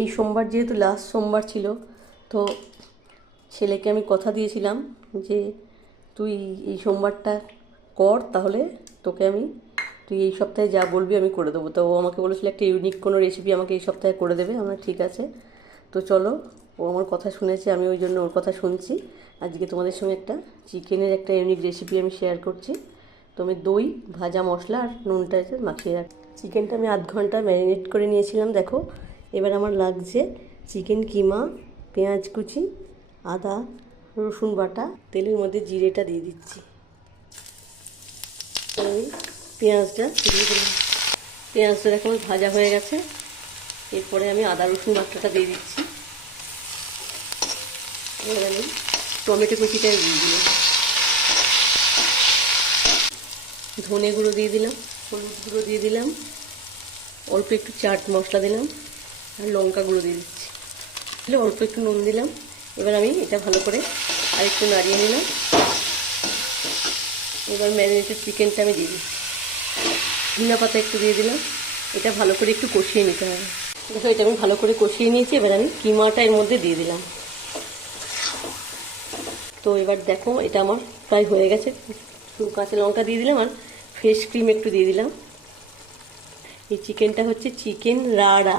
এই সোমবার যেহেতু লাস্ট সোমবার ছিল, তো ছেলেকে আমি কথা দিয়েছিলাম যে, তুই এই সোমবারটা কর, তাহলে তোকে আমি, তুই এই সপ্তাহে যা বলবি আমি করে দেবো। তো ও আমাকে বলেছিল, একটা ইউনিক কোনো রেসিপি আমাকে এই সপ্তাহে করে দেবে। আমার ঠিক আছে। তো চলো, ও আমার কথা শুনেছে, আমি ওই জন্য ওর কথা শুনছি। আজকে তোমাদের সঙ্গে একটা চিকেনের একটা ইউনিক রেসিপি আমি শেয়ার করছি। তো আমি দই, ভাজা মশলা আর নুনটা মাখিয়ে রাখ চিকেনটা আমি আধ ঘণ্টা ম্যারিনেট করে নিয়েছিলাম, দেখো। এবার আমার লাগছে চিকেন কিমা, পেঁয়াজ কুচি, আদা, রসুন বাটা, তেলের মধ্যে জিরেটা দিয়ে দিচ্ছি। পেঁয়াজটা পেঁয়াজটা দেখো ভাজা হয়ে গেছে। এরপরে আমি আদা, রসুন বাটাটা দিয়ে দিচ্ছি। এবার আমি টমেটো কুচিটা দিয়ে দিলাম। ধনে গুঁড়ো দিয়ে দিলাম, হলুদ গুঁড়ো দিয়ে দিলাম, অল্প একটু চাট মশলা দিলাম। আর লঙ্কা গুঁড়ো দিয়ে দিচ্ছি। দিলে অল্প একটু নুন দিলাম। এবার আমি এটা ভালো করে আরেকটু নাড়িয়ে নিলাম। এবার ম্যারিনেটেড চিকেনটা আমি দিয়ে দিচ্ছি। ধনিয়া পাতা একটু দিয়ে দিলাম। এটা ভালো করে একটু কষিয়ে নিতে হবে। দেখো, এটা আমি ভালো করে কষিয়ে নিয়েছি। এবার আমি কিমাটা এর মধ্যে দিয়ে দিলাম। তো এবার দেখো, এটা আমার প্রায় হয়ে গেছে। একটু কাঁচা লঙ্কা দিয়ে দিলাম আর ফ্রেশ ক্রিম একটু দিয়ে দিলাম। এই চিকেনটা হচ্ছে চিকেন রাড়া।